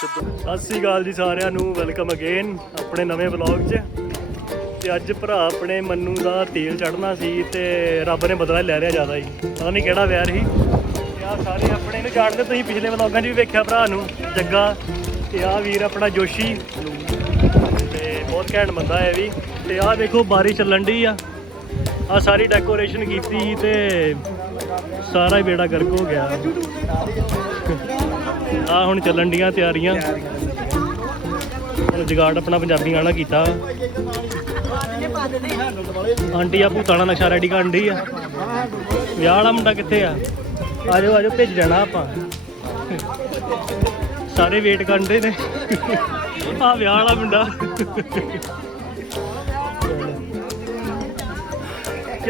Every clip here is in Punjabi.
ਸਤਿ ਸ੍ਰੀ ਅਕਾਲ ਜੀ ਸਾਰਿਆਂ ਨੂੰ ਵੈਲਕਮ ਅਗੇਨ ਆਪਣੇ ਨਵੇਂ ਵਲੌਗ 'ਚ। ਤੇ ਅੱਜ ਭਰਾ ਆਪਣੇ ਮੰਨੂ ਦਾ ਤੇਲ ਚੜਨਾ ਸੀ ਤੇ ਰੱਬ ਨੇ ਬਦਲਾ ਲੈ ਲਿਆ ਜ਼ਿਆਦਾ ਹੀ। ਪਤਾ ਨਹੀਂ ਕਿਹੜਾ ਵੈਰ ਸੀ। ਤੇ ਆ ਸਾਰੇ ਆਪਣੇ ਨੂੰ ਜਾਣਦੇ ਤੁਸੀਂ ਪਿਛਲੇ ਵਲੌਗਾਂ 'ਚ ਵੀ ਵੇਖਿਆ ਭਰਾ ਨੂੰ, ਜੱਗਾ। ਤੇ ਆ ਵੀਰ ਆਪਣਾ ਜੋਸ਼ੀ। ਤੇ ਬਹੁਤ ਘੈਂਟ ਬੰਦਾ ਹੈ ਵੀ। ਤੇ ਆਹ ਦੇਖੋ ਬਾਰਿਸ਼ ਚੱਲਣ ਦੀ ਆ। ਆ ਸਾਰੀ ਡੈਕੋਰੇਸ਼ਨ ਕੀਤੀ ਸੀ ਤੇ ਸਾਰਾ ਹੀ ਬੇੜਾ ਗਰਕ ਹੋ ਗਿਆ। ਆ ਹੁਣ ਚੱਲਣ ਡੀਆਂ ਤਿਆਰੀਆਂ। ਹੁਣ ਜਗਾੜ ਆਪਣਾ ਪੰਜਾਬੀ ਗਾਣਾ ਕੀਤਾ। ਆਂਟੀ ਆ ਭੂਤਾਣਾ ਨਕਸ਼ਾ ਰੈਡੀ ਕਰਨ ਡਈ ਆ। ਵਿਆਹ ਵਾਲਾ ਮੁੰਡਾ ਕਿੱਥੇ ਆ? ਆਜੋ ਆਜੋ, ਭੇਜ ਜਾਣਾ ਆਪਾਂ। ਸਾਰੇ ਵੇਟ ਕਰਨ ਦੇ ਨੇ। ਆ ਵਿਆਹ ਵਾਲਾ ਮੁੰਡਾ।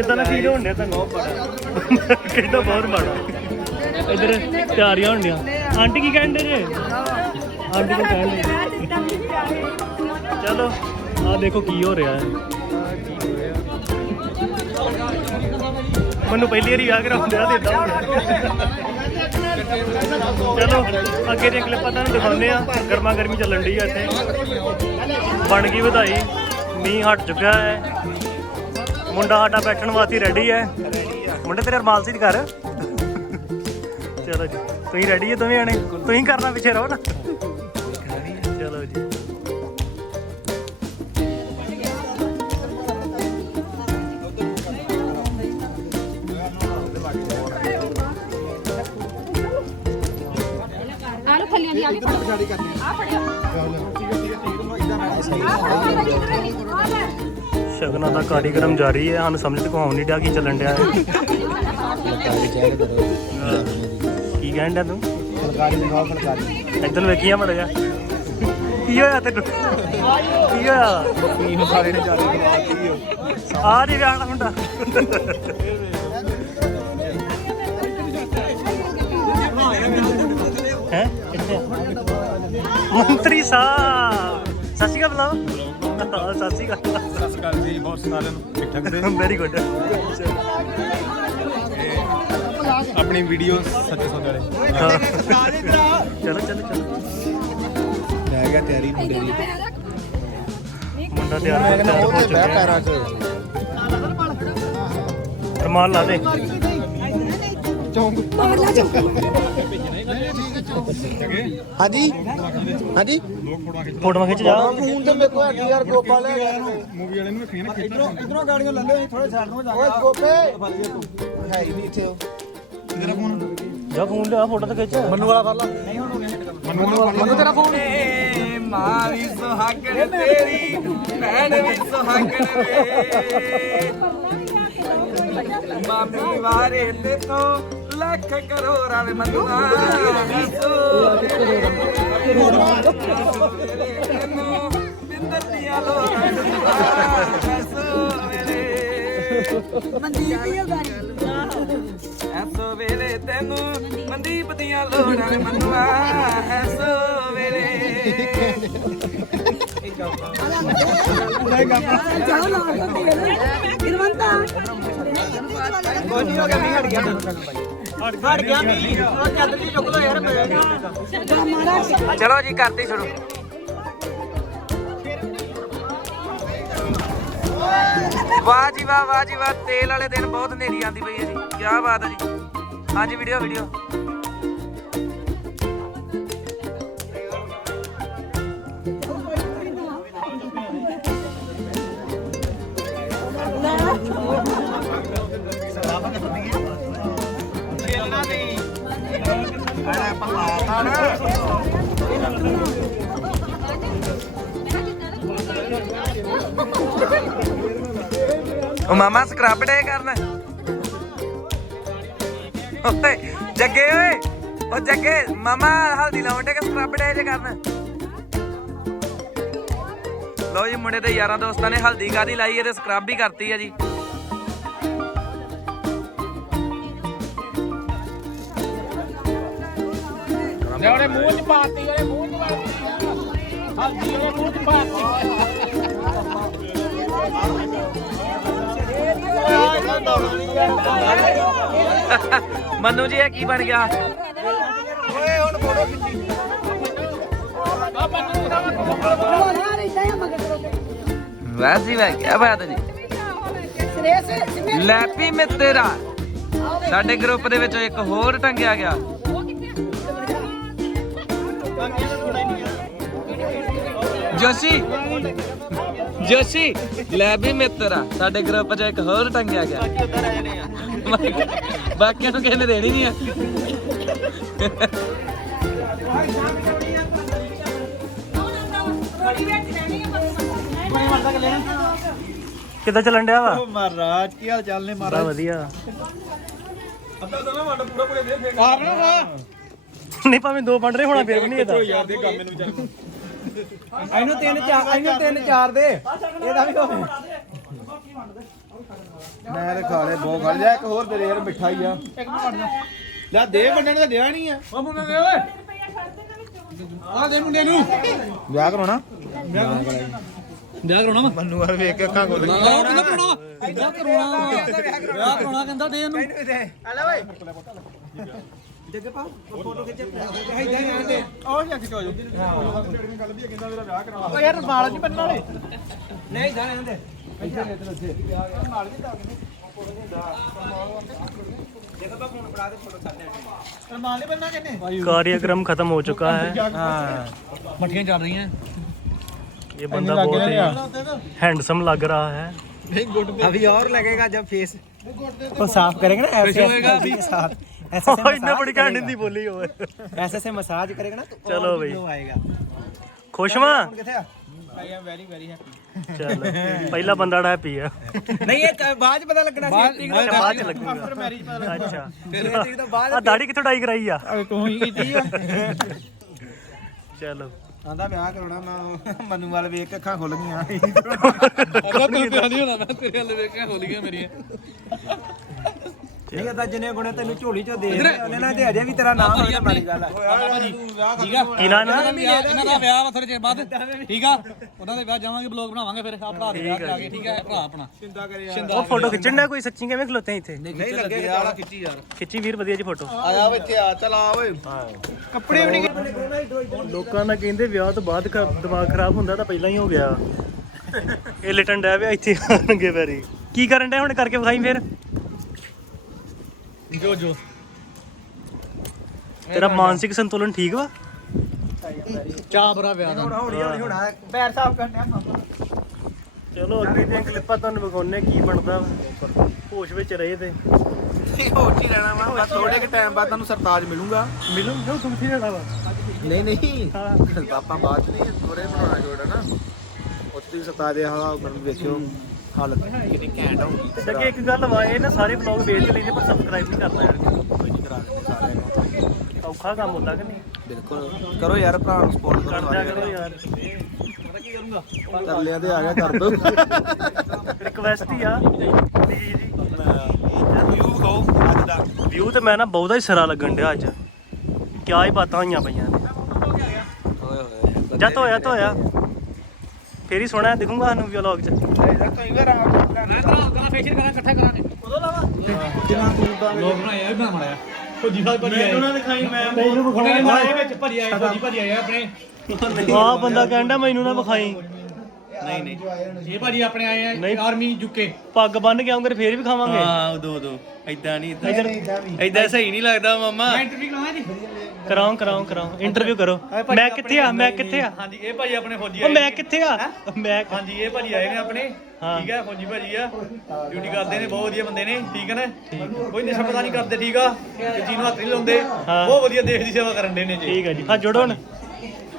ਕਿੱਦਾਂ ਦਾ ਫੀਲ ਹੋਣ ਡਿਆ ਤੁਹਾਨੂੰ? ਕਿੱਦਾਂ ਬਹੁਤ ਮਾੜਾ। ਇਧਰ ਤਿਆਰੀਆਂ ਹੁੰਦੀਆਂ ਆਂਟੀ ਕੀ ਕਹਿੰਦੇ ਜੇ? ਆਂਟੀ ਕੀ ਕਹਿੰਦੇ ਚਲੋ ਆ ਦੇਖੋ ਕੀ ਹੋ ਰਿਹਾ ਹੈ। ਮੈਨੂੰ ਪਹਿਲੀ ਵਾਰੀ ਵਿਆਹ ਕਰਾਉਂਦੇ ਆ ਤੇ ਇਦਾਂ ਚਲੋ, ਅੱਗੇ ਦੀਆਂ ਕਲਿੱਪਾਂ ਤੁਹਾਨੂੰ ਦਿਖਾਉਂਦੇ ਆ। ਗਰਮਾ ਗਰਮੀ ਚੱਲਣ ਦੀ ਆ ਇੱਥੇ। ਬਣ ਗਈ ਵਧਾਈ। ਮੀਂਹ ਹਟ ਚੁੱਕਿਆ ਹੈ। ਮੁੰਡਾ ਸਾਡਾ ਬੈਠਣ ਵਾਸਤੇ ਰੈਡੀ ਹੈ। ਮੁੰਡੇ ਤੇਰੇ ਰਮਾਲ ਸੀ ਕਰ ਚਲੋ ਜੀ, ਤੁਸੀਂ ਰੈਡੀ ਹੈ ਦੋਵੇਂ ਆਣੇ ਤੁਸੀਂ ਕਰਨਾ ਪਿੱਛੇ ਰਹੋ ਨਾ। ਚਲੋ ਜੀ। ਆਲੂ ਫਲੀਆਂ ਦੀ ਆ ਵੀ ਫੜੋ। ਆ ਫੜਿਆ ਆ ਲੈ। ਸ਼ਗਨਾਂ ਦਾ ਕਾਰੀਗਰਮ ਜਾਰੀ ਹੈ। ਸਾਨੂੰ ਸਮਝ ਤੱਕ ਆਉਣ ਨਹੀਂ ਡਿਆ ਕੀ ਚੱਲਣ ਡਿਆ ਹੈ ਕੀ ਕਹਿਣ ਡਿਆ ਤੂੰ? ਫਲਕਾਰੀ ਦਿਖਾਓ ਫਲਕਾਰੀ ਇਦਾਂ ਵੇਖੀਆ ਮੜ ਜਾ ਕੀ ਹੋਇਆ ਤੈਨੂੰ? ਕੀ ਹੋਇਆ? ਕੀ ਸਾਰੇ ਨੇ ਜਾਰੀ ਆ ਨਹੀਂ ਵਿਆਹ ਵਾਲਾ ਮੁੰਡਾ। ਹੈ? ਮੰਤਰੀ ਸਾਹਿਬ, ਸਤਿ ਸ਼੍ਰੀ ਅਕਾਲ ਬੁਲਾਓ। ਸਤਿ ਸ਼੍ਰੀ ਅਕਾਲ। ਸਤਿ ਸ਼੍ਰੀ ਅਕਾਲ ਜੀ ਬਹੁਤ ਸਾਰਿਆਂ ਨੂੰ ਠੀਕ ਠਾਕ ਦੇ ਵੈਰੀ ਗੁੱਡ ਆਪਣੀ ਵੀਡੀਓ ਸੱਚੇ ਸੌਦੇ ਵਾਲੇ। ਚਲੋ ਚਲੋ ਚਲੋ। ਲੈ ਗਿਆ ਤਿਆਰੀ ਮੁੰਡੇ ਦੀ ਮੁੰਡਾ ਤਿਆਰ ਹੋ ਚੁੱਕਿਆ। ਹੈ ਪੈਰਾਂ 'ਚ। ਰਮਾਲ ਲਾ ਦੇ। ਹਾਂਜੀ? ਹਾਂਜੀ? ਫੋਟੋਆਂ ਖਿੱਚ ਜਾ। ਫੋਨ ਤੇ ਮੇਰੇ ਕੋਲ ਯਾਰ ਗੋਪਾ ਲੈ ਗਿਆ। ਮੂਵੀ ਵਾਲੇ ਨੂੰ ਵੇਖੀਆਂ ਨਾ ਇਧਰੋਂ ਇਧਰੋਂ ਗਾੜੀਆਂ ਲੈ ਲਿਓ ਥੋੜੇ ਸਾਈਡ ਨੂੰ ਜਾ ਓਏ ਗੋਪੇ! ਹੈ ਹੀ ਨਹੀਂ ਇੱਥੇ ਉਹ। ਤੇਰਾ ਫੋਨ। ਜਾ ਫੋਨ ਲਿਆ ਫੋਟੋ ਤੇ ਖਿੱਚ। ਮੰਨੂ ਵਾਲਾ ਫੜ ਲਾ। ਨਹੀਂ ਹੁਣ ਹੋ ਗਿਆ ਮੰਨੂ ਮੰਨੂ ਤੇਰਾ ਫੋਨ। ਮਾਂ ਵੀ ਸੁਹਾਗਣ ਤੇਰੀ ਭੈਣ ਵੀ ਸੁਹਾਗਣ ਵੇ। ਮਾਮੀ ਵਾਰੇ ਤੇ ਤੋਂ ਲੱਖ ਕਰੋੜਾਂ ਦੇ ਮੰਗਵਾ ਵੀ ਸੋ ਤੈਨੂੰ ਦੀਆਂ ਲੋਰਾਂ ਦੇ ਐਸੋ ਵੇਲੇ ਤੈਨੂੰ ਮਨਦੀਪ ਦੀਆਂ ਲੋੜਾਂ ਨੇ ਮੰਨੂਆ ਐਸੋ ਵੇਲੇ ਕੋਈ ਹੋ ਗਿਆ ਨਹੀਂ ਹਟ ਗਿਆ ਹਟ ਗਿਆ ਮੀ ਉਹ ਚੱਦਰ ਜੀ ਚੁੱਕ ਲੋ ਯਾਰ ਚਲੋ ਜੀ ਕਰਦੇ ਸ਼ੁਰੂ। ਵਾਹ ਜੀ ਵਾਹ ਵਾਹ ਜੀ ਵਾਹ। ਤੇਲ ਵਾਲੇ ਦਿਨ ਬਹੁਤ ਹਨੇਰੀ ਆਂਦੀ ਪਈ ਹੈ ਜੀ। ਕੀ ਬਾਤ ਹੈ ਜੀ। ਹਾਂਜੀ ਵੀਡੀਓ ਵੀਡੀਓ ਉਹ ਮਾਮਾ ਸਕਰਬ ਡੇ ਕਰਨਾ। ਓਏ ਜੱਗੇ ਓਏ, ਉਹ ਜੱਗੇ, ਮਾਮਾ ਹਲਦੀ ਲਾਉਣ ਡੇ ਕਿ ਸਕਰਬ ਡੇ ਜੇ ਕਰਨਾ। ਲਓ ਜੀ ਮੁੰਡੇ ਦੇ ਯਾਰਾਂ ਦੋਸਤਾਂ ਨੇ ਹਲਦੀ ਕਾਦੀ ਲਾਈ ਹੈ ਤੇ ਸਕਰਬ ਵੀ ਕਰਤੀ ਹੈ ਜੀ। ਉਹਨੇ ਮੂੰਹ ਚ ਪਾਤੀ ਉਹਨੇ ਮੂੰਹ ਚ ਪਾਤੀ ਹਲਦੀ ਉਹਨੇ ਮੂੰਹ ਚ ਪਾਤੀ। ਮੰਨੂ ਜੀ ਇਹ ਕੀ ਬਣ ਗਿਆ? ਓਏ ਹੁਣ ਫੋਟੋ ਖਿੱਚੀ। ਵਾਹ ਜੀ ਵਾਹ ਕੀ ਬਾਤ ਹੈ ਜੀ। ਲੈਪੀ ਮਿੱਤਰਾ। ਸਾਡੇ ਗਰੁੱਪ ਦੇ ਵਿੱਚ ਇੱਕ ਹੋਰ ਟੰਗਿਆ ਗਿਆ। ਜੋਸ਼ੀ ਜੋਸ਼ੀ ਲੈਪੀ ਮਿੱਤਰਾ ਸਾਡੇ ਗਰੁੱਪ 'ਚ ਇੱਕ ਹੋਰ ਟੰਗਿਆ ਗਿਆ। ਬਾਕੀਆਂ ਨੂੰ ਕਿਸੇ ਨੇ ਦੇਣੀ ਨਹੀਂ ਆ। ਕਿੱਦਾਂ ਚੱਲਣ ਡਿਆ ਵਾ? ਮਹਾਰਾਜ ਕੀ ਹਾਲ ਚਾਲ ਨੇ ਬੜਾ ਵਧੀਆ। ਨਹੀਂ ਭਾਵੇਂ ਦੋ ਰਹੇ ਹੋਣਾ ਫਿਰ ਵੀ ਨਹੀਂ ਇਹਦਾ। ਇਹਨੂੰ ਤਿੰਨ ਚਾਰ ਇਹਨੂੰ ਤਿੰਨ ਚਾਰ ਦੇ। ਇਹਦਾ ਵੀ ਹੋਵੇ। ਮੈਂ ਤੇ ਖਾ ਲਏ ਬਹੁਤ ਖਾ ਲਿਆ ਇੱਕ ਹੋਰ ਦੇ ਦੇ ਯਾਰ ਮਿੱਠਾ ਹੀ ਆ। ਲੈ ਦੇ ਨੇ ਤਾਂ ਦਿਆ ਨਹੀਂ ਆ। ਉਹ ਮੁੰਡੇ ਦੇ ਓਏ। ਆ ਦੇ ਮੁੰਡੇ ਨੂੰ। ਵਿਆਹ ਕਰਾਉਣਾ? ਵਿਆਹ ਕਰਾਉਣਾ। ਮੰਨੂ ਵਾਰ ਵੇਖ ਕੇ ਅੱਖਾਂ ਖੋਲ ਗਈਆਂ। ਕਹਿੰਦਾ ਕਰਾਉਣਾ ਵਿਆਹ ਕਰਾਉਣਾ ਵਿਆਹ ਕਰਾਉਣਾ ਕਹਿੰਦਾ ਦੇ ਇਹਨੂੰ। ਆ ਲੈ ਓਏ। ਜੱਗੇ ਪਾ ਫੋਟੋ ਖਿੱਚ ਇਦਾਂ ਹੀ ਦੇ ਉਹ ਜਾ ਖਿਚੋ ਜੋ ਗੱਲ ਵੀ ਕਹਿੰਦਾ ਮੇਰਾ ਵਿਆਹ ਕਰਾਉਣਾ ਓ ਯਾਰ ਵਾਲ ਨਹੀਂ ਬੰਨਣ ਵਾਲੇ ਨਹੀਂ ਇਦਾਂ ਰਹਿੰਦੇ ਇੱਥੇ ਨੇ ਇੱਥੇ ਇੱਥੇ ਨਾਲ ਵੀ ਤਾਂ ਦੇਖੋ ਬਾ ਫੋਨ ਫੜਾ ਦੇ ਫੋਟੋ ਸਾਹਮਣੇ ਮਾਲ ਨਹੀਂ ਬੰਨਣਾ ਕਿੰਨੇ कार्यक्रम खत्म हो चुका है ਹਾਂ ਮੱਠੀਆਂ ਚੱਲ ਰਹੀਆਂ ये बंदा बहुत ही हैंडसम लग रहा है अभी और लगेगा जब फेस को साफ करेंगे ना ऐसे होएगा अभी ਐਸਐਸਐਮ ਓਏ ਇੰਨਾ ਬੜੀ ਘੈਂਟ ਹਿੰਦੀ ਬੋਲੀ ਓਏ। ਐਸਐਸਐਮ ਮਸਾਜ ਕਰੇਗਾ ਨਾ ਤਾਂ ਚਲੋ ਬਈ। ਆਏਗਾ। ਖੁਸ਼ ਵਾਂ? I am very very happy ਚੱਲ ਪਹਿਲਾ ਬੰਦਾ ੜਾ ਹੈਪੀ ਆ। ਨਹੀਂ ਇਹ ਬਾਅਦ ਚ ਪਤਾ ਲੱਗਣਾ ਸੀ ਬਾਅਦ ਚ ਦਾੜੀ ਕਿੱਥੋਂ ਡਾਈ ਕਰਾਈ ਆ? ਚਲੋ। ਆਂਦਾ ਵਿਆਹ ਕਰਾਉਣਾ ਮੈਂ ਮਨੂ ਵਾਲ ਵੇਖ ਅੱਖਾਂ ਖੁੱਲ ਗਈਆਂ। ਆਂਦਾ ਤੂੰ ਪਿਆ ਨਹੀਂ ਹੋਣਾ ਮੈਂ ਤੇਰੇ ਹੱਲੇ ਵੇਖਿਆ ਹੋਲੀਆਂ ਮੇਰੀਆਂ। ਨਹੀਂ ਇਹ ਤਾਂ ਜਿੰਨੇ ਗੁਣੇ ਤੈਨੂੰ ਝੋਲੀ ਚੋਂ ਦੇ ਰਹੇ ਉਹਨੇ ਨਾਲ ਤੇ ਅਜੇ ਵੀ ਤੇਰਾ ਨਾਮ ਨਹੀਂ ਬਣੀ ਗੱਲ ਠੀਕ ਆ? ਇਹਨਾਂ ਦਾ ਇਹਨਾਂ ਦਾ ਵਿਆਹ ਵਾ ਥੋੜੇ ਚਿਰ ਬਾਅਦ। ਠੀਕ ਆ? ਉਹਨਾਂ ਦੇ ਵਿਆਹ ਜਾਵਾਂਗੇ ਬਲੌਗ ਬਣਾਵਾਂਗੇ ਫਿਰ ਆ ਭਰਾ ਵਿਆਹ ਜਾ ਕੇ ਠੀਕ ਆ? ਭਰਾ ਆਪਣਾ। ਸ਼ਿੰਦਾ ਕਰੇ ਯਾਰ। ਉਹ ਫੋਟੋ ਖਿੱਚਣ ਦਾ ਕੋਈ? ਸੱਚੀ ਕਿਵੇਂ ਖਲੋਤੇ ਇੱਥੇ? ਨਹੀਂ ਲੱਗੇ ਯਾਰ ਖਿੱਚੀ ਯਾਰ। ਖਿੱਚੀ ਵੀਰ ਵਧੀਆ ਜੀ ਫੋਟੋ ਆਇਆ ਵਿੱਚ ਆ ਚਲ ਆ ਓਏ। ਕੱਪੜੇ ਵੀ ਨਹੀਂ ਲੋਕਾਂ ਦਾ ਕਹਿੰਦੇ ਵਿਆਹ ਤੋਂ ਬਾਅਦ ਦਿਮਾਗ ਖਰਾਬ ਹੁੰਦਾ ਤਾਂ ਪਹਿਲਾਂ ਹੀ ਹੋ ਗਿਆ। ਇਹ ਲਟਣ ਡਿਆ ਪਿਆ ਇੱਥੇ ਆਣਗੇ ਵੈਰੀ ਕੀ ਕਰਨ ਡਿਆ ਹੁਣ? ਕਰਕੇ ਵਿਖਾਈ ਫਿਰ। ਜੋ ਜੋ। ਤੇਰਾ ਮਾਨਸਿਕ ਸੰਤੁਲਨ ਠੀਕ ਵਾ? ਚਾਹ ਬਰਾ ਵਿਆਹ ਦਾ ਹੌਲੀ ਹੌਲੀ ਹੋਣਾ ਪੈਰ ਸਾਫ਼ ਕਰਨਿਆ ਮਾਮਾ। ਚਲੋ ਅੱਗੇ ਦੀਆਂ ਕਲਿੱਪਾਂ ਤੁਹਾਨੂੰ ਵਿਖਾਉਣੇ ਕੀ ਬਣਦਾ ਵਾ। ਹੋਸ਼ ਵਿੱਚ ਰਹੇ ਤੇ। ਹੋਰ ਹੀ ਰਹਿਣਾ ਵਾ। ਬਸ ਥੋੜੇ ਕਿ ਟਾਈਮ ਬਾਅਦ ਤੁਹਾਨੂੰ ਸਰਤਾਜ ਮਿਲੂਗਾ। ਮਿਲੂ ਜੋ ਕਿੱਥੇ ਜਾਣਾ ਵਾ? ਨਹੀਂ ਨਹੀਂ। ਹਾਂ। ਆਪਾਂ ਬਾਅਦ ਚ ਨਹੀਂ ਥੋੜੇ ਬਣਾਉਣਾ ਜੋੜਾ ਨਾ। ਉੱਥੇ ਸਰਤਾਜ ਦੇ ਹਾਲ ਮੈਨੂੰ ਵੇਖਿਓ। ਹਾਲਤ ਕਿੰਨੀ ਘੈਂਟ ਹੋਊਗੀ ਤੇ ਅੱਗੇ ਇੱਕ ਗੱਲ ਵਾ ਇਹ ਨਾ ਸਾਰੇ ਵਲੌਗ ਵੇਚ ਲੈਂਦੇ ਪਰ ਸਬਸਕ੍ਰਾਈਬ ਨਹੀਂ ਕਰਨਾ ਯਾਰ। ਕੋਈ ਨਹੀਂ ਕਰਾ ਦਿੰਦੇ ਸਾਰਿਆਂ ਨੂੰ ਔਖਾ ਕੰਮ ਹੁੰਦਾ ਕਿ ਨਹੀਂ? ਬਿਲਕੁਲ। ਕਰੋ ਯਾਰ ਭਰਾ ਨੂੰ ਸਪੋਰਟ ਕਰ ਕਰੋ ਦਿਆ ਕਰੋ ਯਾਰ। ਕਰ ਲਿਆ ਤੇ ਆ ਗਿਆ ਕਰ ਦੋ। ਰਿਕਵੈਸਟ ਹੀ ਆ। ਪਲੀਜ਼ ਜੀ ਵਿਊ ਵਿਖਾਓ ਅੱਜ ਦਾ। ਵਿਊ ਤੇ ਮੈਂ ਨਾ ਬਹੁਤਾ ਹੀ ਸਿਰਾ ਲੱਗਣ ਡਿਆ ਅੱਜ। ਕਿਆ ਹੀ ਬਾਤਾਂ ਹੋਈਆਂ ਪਈਆਂ ਨੇ। ਓਏ ਹੋਏ। ਜਾਂ ਧੋਇਆ ਧੋਇਆ। ਫੇਰ ਹੀ ਸੋਹਣਾ ਦਿਖੂਗਾ ਸਾਨੂੰ ਵਲੌਗ 'ਚ। ਕਈ ਵਾਰ ਆ ਮੈਂ ਕਰਾਂ ਕਰਾਂ ਫੇਸ਼ੀਅਲ ਕਰਾਂ ਇਕੱਠਾ ਕਰਾਂਗੇ। ਜਿੰਨਾ ਤੂੰ ਤਾਂ ਲੋਕ ਬਣਾਇਆ ਇਹ ਬਣਾ ਮੜਿਆ ਫੌਜੀ ਸਾਹਿਬ ਭਰੀ ਆਏ। ਉਹਨਾਂ ਦਿਖਾਈ ਮੈਂ ਉਹਨਾਂ ਦੇ ਮਾਰੇ ਵਿੱਚ ਭਰੀ ਆਏ ਫੌਜੀ ਭਰੀ ਆਏ ਆਪਣੇ। ਆਹ ਬੰਦਾ ਕਹਿੰਦਾ ਮੈਨੂੰ ਨਾ ਵਿਖਾਈ। ਨਹੀਂ ਨਹੀਂ। ਇਹ ਭਾਜੀ ਆਪਣੇ ਆਏ ਨਹੀਂ। ਆ ਆਰਮੀ ਯੂਕੇ। ਪੱਗ ਬੰਨ ਕੇ ਆਉਂਗੇ ਫੇਰ ਵੀ ਖਾਵਾਂਗੇ। ਹਾਂ ਉਦੋਂ ਉਦੋਂ ਐਦਾਂ ਨਹੀਂ ਇੱਧਰ ਐਦਾਂ ਸਹੀ ਨਹੀਂ ਲੱਗਦਾ ਮਾਮਾ। ਮੈਂ ਇੰਟਰਵਿਊ ਕਰਾਵਾਂ ਜੀ? ਕਰਾਓ ਕਰਾਓ ਕਰਾਓ। ਇੰਟਰਵਿਊ ਕਰੋ। ਮੈਂ ਕਿੱਥੇ ਆ? ਮੈਂ ਕਿੱਥੇ ਆ? ਹਾਂਜੀ ਇਹ ਭਾਜੀ ਆਪਣੇ ਫੌਜੀ ਉਹ ਮੈਂ ਕਿੱਥੇ ਆ? ਮੈਂ ਹਾਂਜੀ ਇਹ ਭਾਜੀ ਆਏ ਨੇ ਆਪਣੇ। ਹਾਂ। ਠੀਕ ਹੈ ਫੌਜੀ ਭਾਜੀ ਆ। ਡਿਊਟੀ ਕਰਦੇ ਨੇ ਬਹੁਤ ਵਧੀਆ ਬੰਦੇ ਨੇ। ਠੀਕ ਹੈ ਨਾ? ਕੋਈ ਨਸ਼ਾ ਪਤਾ ਨਹੀਂ ਕਰਦੇ ਠੀਕ ਆ? ਕਿਸੇ ਚੀਜ਼ ਨੂੰ ਹੱਥ ਨਹੀਂ ਲਾਉਂਦੇ। ਹਾਂ। ਬਹੁਤ ਵਧੀਆ ਦੇਸ਼ ਦੀ ਸੇਵਾ ਕਰਨ ਦੇ ਨੇ ਜੀ। ਠੀਕ ਹੈ ਜੀ। ਹਾਂ ਜੋੜੋ ਹੁਣ।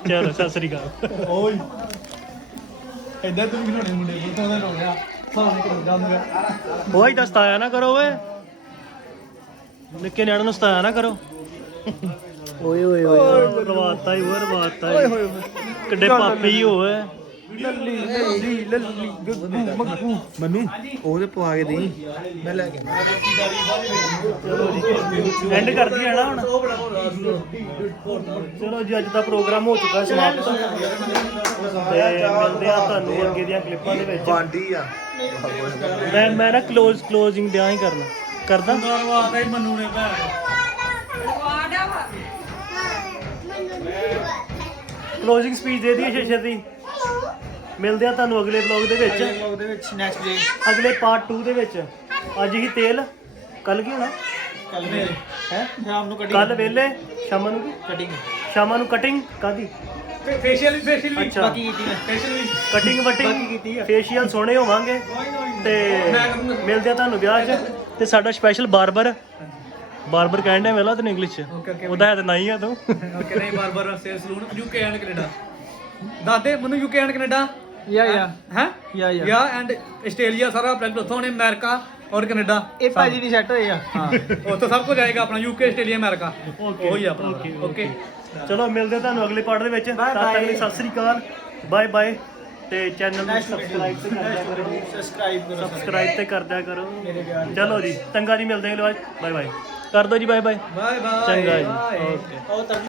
ਚਲੋ ਸਤਿ ਸ੍ਰੀ ਅਕਾਲ। ਓਏ। ਇਦਾਂ ਤੂੰ ਵੀ ਖਿਡੌਣੇ ਮੁੰਡੇ ਕੋਲ ਤਾਂ ਹੋ ਗਿਆ ਸਾਹਮਣੇ ਕਰ ਜਾਂਦੇ ਉਹੀ ਤਾਂ ਸਤਾਇਆ ਨਾ ਕਰੋ ਓਏ। ਨਿੱਕੇ ਨਿਆਣਿਆਂ ਨੂੰ ਸਤਾਇਆ ਨਾ ਕਰੋ। ਓਏ ਓਏ ਓਏ ਰਵਾਤਾ ਹੀ ਓਏ ਰਵਾਤਾ ਹੀ। ਕਿੱਡੇ ਪਾਪੇ ਹੀ ਹੋਏ। ਲੱਲੀ ਲੱਲੀ ਲੱਲੀ ਗੱਗੂ ਮੱਗੂ। ਮਨੂ ਉਹਦੇ ਪਵਾ ਕੇ ਦੇਈ। ਮੈਂ ਲੈ ਕੇ ਐਂਡ ਕਰਦੀ ਹੈ ਨਾ ਹੁਣ। ਚਲੋ ਜੀ ਅੱਜ ਦਾ ਪ੍ਰੋਗਰਾਮ ਹੋ ਚੁੱਕਾ ਸਮਾਪਤ। ਤੇ ਮਿਲਦੇ ਆ ਤੁਹਾਨੂੰ ਅੱਗੇ ਦੀਆਂ ਕਲਿੱਪਾਂ ਦੇ ਵਿੱਚ। ਬਾਂਡੀ ਆ। ਮੈਂ ਮੈਂ ਨਾ ਕਲੋਜ਼ ਕਲੋਜ਼ਿੰਗ ਦਿਆਂ ਹੀ ਕਰਨਾ। ਕਰਦਾ? ਧੰਨਵਾਦ ਹੈ ਮੰਨੂ ਨੇ ਭੈਣ। ਕਲੋਜ਼ਿੰਗ ਸਪੀਚ ਦੇ ਦਈਏ ਸ਼ੇਸ਼ਰ ਦੀ। ਮਿਲਦੇ ਆ ਤੁਹਾਨੂੰ ਅਗਲੇ ਵਲੌਗ ਦੇ ਵਿੱਚ। ਉਹਦੇ ਵਿੱਚ ਨੈਕਸਟ ਡੇ ਅਗਲੇ ਪਾਰਟ 2 ਦੇ ਵਿੱਚ। ਅੱਜ ਹੀ ਤੇਲ ਕੱਲ ਕੀ ਹੋਣਾ? ਕੱਲ ਮੇਰੇ ਹੈ? ਸ਼ਾਮ ਨੂੰ ਕਟਿੰਗ ਕੱਲ ਵੇਲੇ? ਸ਼ਾਮਾਂ ਨੂੰ ਕੀ? ਕਟਿੰਗ ਸ਼ਾਮਾਂ ਨੂੰ ਕਟਿੰਗ ਕਾਦੀ ਫੇਸ਼ੀਅਲ ਵੀ ਫੇਸ਼ੀਅਲ ਵੀ। ਅੱਛਾ। ਬਾਕੀ ਕੀਤੀ ਮੈਂ। ਫੇਸ਼ੀਅਲ ਵੀ। ਕਟਿੰਗ ਬਾਕੀ ਵਟਿੰਗ ਕੀਤੀ ਆ। ਫੇਸ਼ੀਅਲ ਸੋਹਣੇ ਹੋਵਾਂਗੇ। ਤੇ ਮਿਲਦੇ ਆ ਤੁਹਾਨੂੰ ਵਿਆਹ 'ਚ। ਤੇ ਸਾਡਾ ਸਪੈਸ਼ਲ ਬਾਰਬਰ ਬਾਰਬਰ ਕਹਿੰਦੇ ਵੇਲਾ ਤੈਨੂੰ ਇੰਗਲਿਸ਼ 'ਚ। ਉਹਦਾ ਹੈ ਤਾਂ ਨਹੀਂ ਆ ਤੂੰ। ਓਕੇ ਨਹੀਂ ਬਾਰ-ਬਾਰ sale salon UK and Canada ਦਾਦੇ ਮੈਨੂੰ ਯੂਕੇ ਐਂਡ ਕੈਨੇਡਾ ਯਾ ਯਾ ਹੈ? ਯਾ ਯਾ ਯਾ ਐਂਡ ਆਸਟ੍ਰੇਲੀਆ ਸਾਰਾ ਪਲਾਨ ਉੱਥੋਂ ਨੇ ਅਮਰੀਕਾ ਔਰ ਕੈਨੇਡਾ ਇਹ ਭਾਜੀ ਨਹੀਂ ਸੈੱਟ ਹੋਏ ਆ। ਹਾਂ ਉੱਥੋਂ ਸਭ ਕੁਝ ਆਏਗਾ ਆਪਣਾ ਯੂਕੇ ਆਸਟ੍ਰੇਲੀਆ ਅਮਰੀਕਾ ਉਹੀ ਆਪਣਾ ਓਕੇ ਚਲੋ ਮਿਲਦੇ ਆ ਤੁਹਾਨੂੰ ਅਗਲੇ ਪਾਰਟ ਦੇ ਵਿੱਚ। ਤਦ ਤੱਕ ਲਈ ਸਤਿ ਸ੍ਰੀ ਅਕਾਲ। ਬਾਏ ਬਾਏ ਤੇ ਚੈਨਲ ਨੂੰ ਸਬਸਕ੍ਰਾਈਬ ਤੇ ਕਰਦਿਆ ਕਰੋ। ਸਬਸਕ੍ਰਾਈਬ ਕਰੋ ਸਬਸਕ੍ਰਾਈਬ ਤੇ ਕਰਦਿਆ ਕਰੋ। ਚਲੋ ਜੀ ਚੰਗਾ ਜੀ ਮਿਲਦੇ ਹਾਂ ਅਗਲੇ ਵਾਰ। ਬਾਏ ਬਾਏ ਕਰ ਦਿਓ ਜੀ ਬਾਏ ਬਾਏ ਬਾਏ ਬਾਏ ਚੰਗਾ ਜੀ। ਓਕੇ ਉਹ